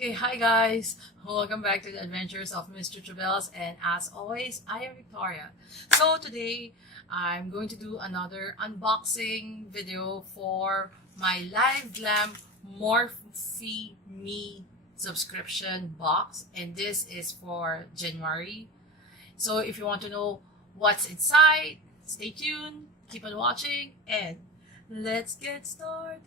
Okay, hi guys! Welcome back to the Adventures of Miss Chuchubells, and as always, I am Victoria. So today, I'm going to do another unboxing video for my LIVEGLAM Morphe Me subscription box, and this is for January. So if you want to know what's inside, stay tuned, keep on watching, and let's get started!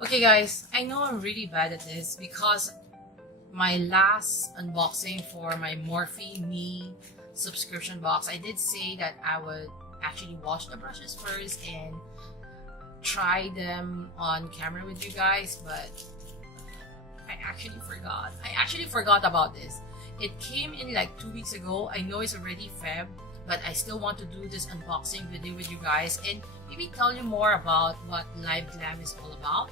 Okay guys, I know I'm really bad at this because my last unboxing for my Morphe Me subscription box, I did say that I would actually wash the brushes first and try them on camera with you guys, but I actually forgot about this. It came in like 2 weeks ago. I know it's already Feb, but I still want to do this unboxing video with you guys and maybe tell you more about what LIVEGLAM is all about.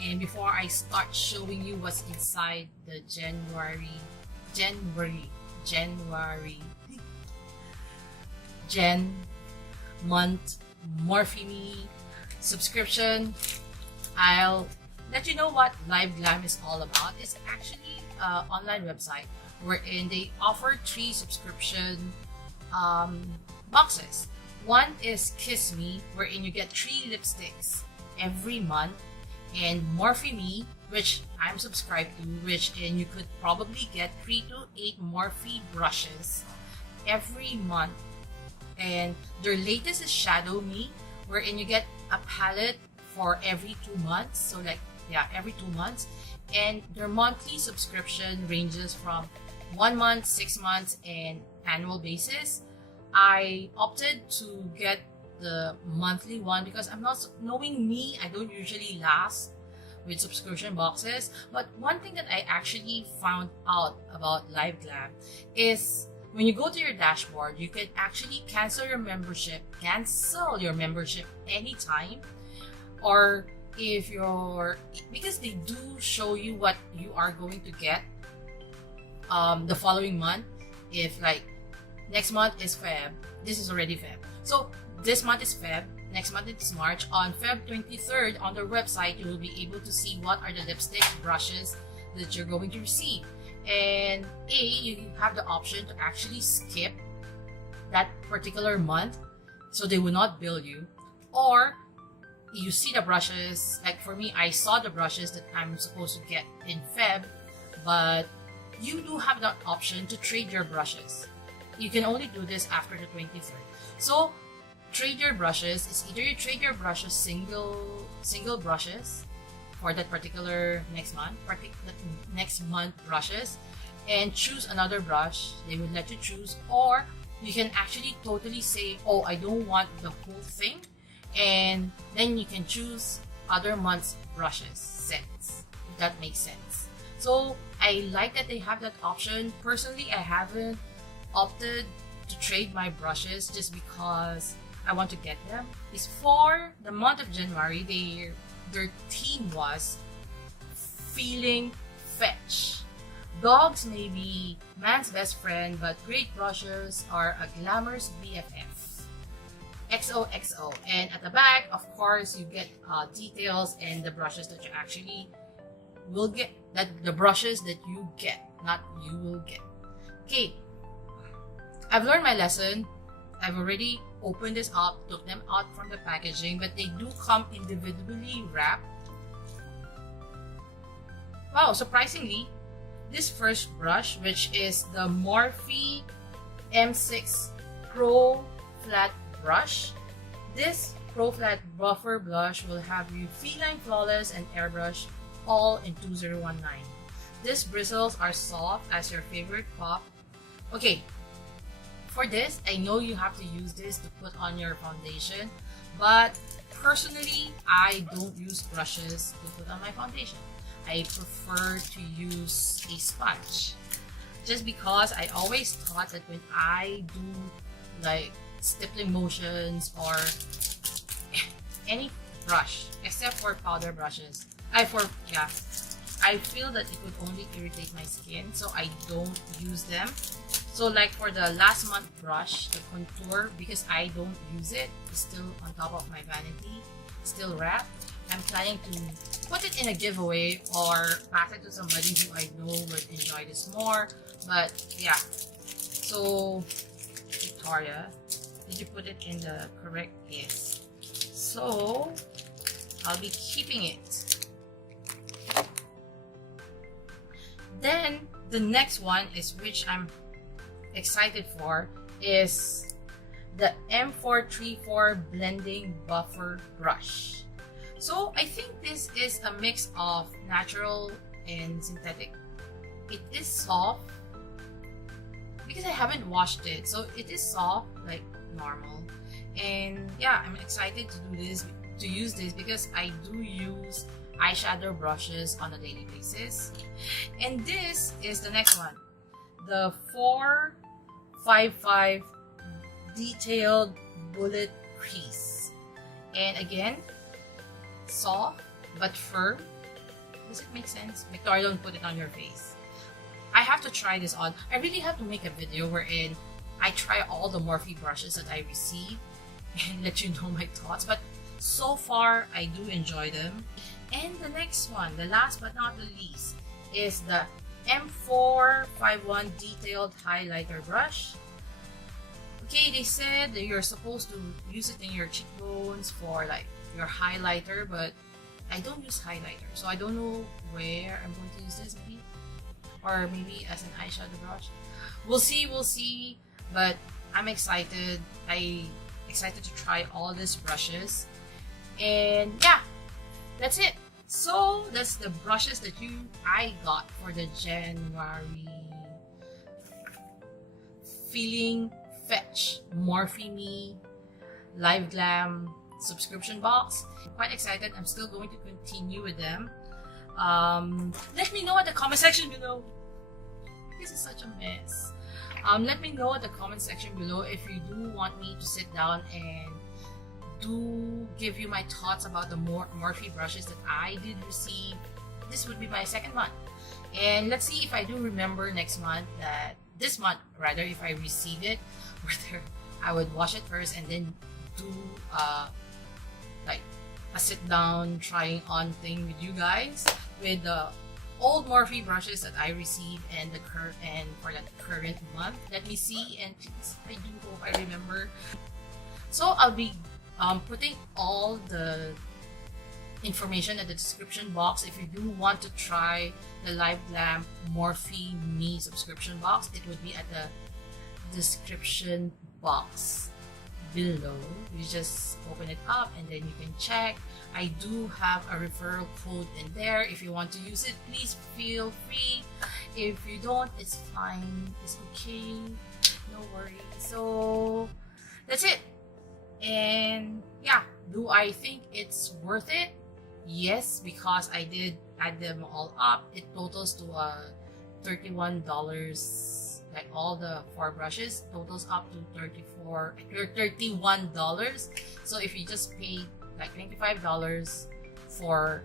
And before I start showing you what's inside the January month Morphe Me subscription, I'll let you know what LIVEGLAM is all about. It's actually an online website wherein they offer 3 subscription boxes. One is Kiss Me, wherein you get 3 lipsticks every month, and Morphe Me, which I'm subscribed to, and you could probably get 3 to 8 Morphe brushes every month. And their latest is Shadow Me, wherein you get a palette for every 2 months. So like, yeah, every 2 months. And their monthly subscription ranges from 1 month, 6 months, and annual basis. I opted to get the monthly one because I'm not, knowing me, I don't usually last with subscription boxes. But one thing that I actually found out about LIVEGLAM is when you go to your dashboard, you can actually cancel your membership anytime, or if you're, because they do show you what you are going to get the following month. If like next month is Feb, this is already Feb, so this month is Feb, next month is March. On Feb 23rd on their website, you will be able to see what are the lipstick brushes that you're going to receive. And you have the option to actually skip that particular month, so they will not bill you. Or you see the brushes, like for me, I saw the brushes that I'm supposed to get in Feb, but you do have that option to trade your brushes. You can only do this after the 23rd. So trade your brushes is either you trade your brushes single brushes for that particular next month brushes, and choose another brush. They would let you choose, or you can actually totally say, oh, I don't want the whole thing, and then you can choose other months brushes sets, if that makes sense. So I like that they have that option. Personally, I haven't opted to trade my brushes just because I want to get them. It's for the month of January. Their theme was feeling fetch. Dogs may be man's best friend, but great brushes are a glamorous BFF. XOXO. And at the back, of course, you get details and the brushes that you actually will get. The brushes that you get, not you will get. Okay, I've learned my lesson. I've already opened this up, took them out from the packaging, but they do come individually wrapped. Wow, surprisingly, this first brush, which is the Morphe M6 Pro Flat Brush. This Pro Flat Buffer Blush will have you feline, flawless, and airbrush all in 2019. These bristles are soft as your favorite pop. Okay, for this, I know you have to use this to put on your foundation, but personally, I don't use brushes to put on my foundation. I prefer to use a sponge, just because I always thought that when I do like stippling motions or any brush except for powder brushes, I feel that it would only irritate my skin, so I don't use them. So like for the last month brush, the contour, because I don't use it, it's still on top of my vanity, still wrapped. I'm planning to put it in a giveaway or pass it to somebody who I know would enjoy this more. But yeah, so Victoria, did you put it in the correct place? So I'll be keeping it. Then the next one is, which I'm excited for, is the M434 blending buffer brush. So I think this is a mix of natural and synthetic. It is soft because I haven't washed it, so it is soft like normal. And yeah, I'm excited to do this, to use this, because I do use eyeshadow brushes on a daily basis. And this is the next one, the 455 detailed bullet crease. And again, soft but firm. Does it make sense? Victoria, don't put it on your face. I have to try this on. I really have to make a video wherein I try all the Morphe brushes that I receive and let you know my thoughts. But so far, I do enjoy them. And the next one, the last but not the least, is the M451 detailed highlighter brush. Okay, they said that you're supposed to use it in your cheekbones for like your highlighter, but I don't use highlighter, so I don't know where I'm going to use this, maybe, or maybe as an eyeshadow brush. We'll see, but I'm excited. I'm excited to try all these brushes. And yeah, that's it. So that's the brushes that I got for the January Feeling Fetch Morphe Me LIVEGLAM subscription box. I'm quite excited. I'm still going to continue with them. Let me know in the comment section below. This is such a mess. Let me know in the comment section below if you do want me to sit down and do give you my thoughts about the Morphe brushes that I did receive. This would be my second month. And let's see if I do remember next month, that this month rather, if I receive it, whether I would wash it first and then do like a sit down trying on thing with you guys with the old Morphe brushes that I received and the for the current month. Let me see, and please, I do hope I remember. So I'll be putting all the information in the description box. If you do want to try the LIVEGLAM Morphe Me subscription box, it would be at the description box below. You just open it up and then you can check. I do have a referral code in there. If you want to use it, please feel free. If you don't, it's fine, it's okay, no worries. So that's it. And yeah, do I think it's worth it? Yes, because I did add them all up. It totals to $31. Like all the 4 brushes totals up to $31. So if you just pay like $25 for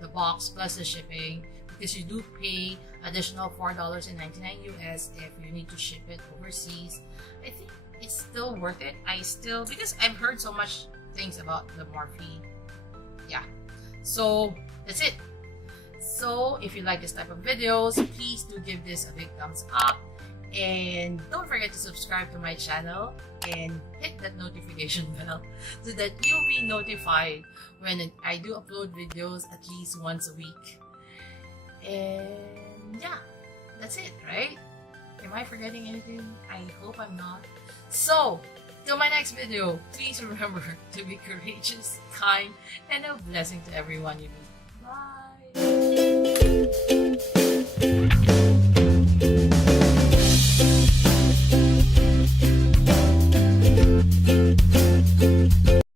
the box plus the shipping, because you do pay additional $4.99 US if you need to ship it overseas, I think it's still worth it. Because I've heard so much things about the Morphe. Yeah, so that's it. So if you like this type of videos, please do give this a big thumbs up, and don't forget to subscribe to my channel and hit that notification bell so that you'll be notified when I do upload videos at least once a week. And yeah, that's it, right? Am I forgetting anything? I hope I'm not. So, till my next video, please remember to be courageous, kind, and a blessing to everyone you meet.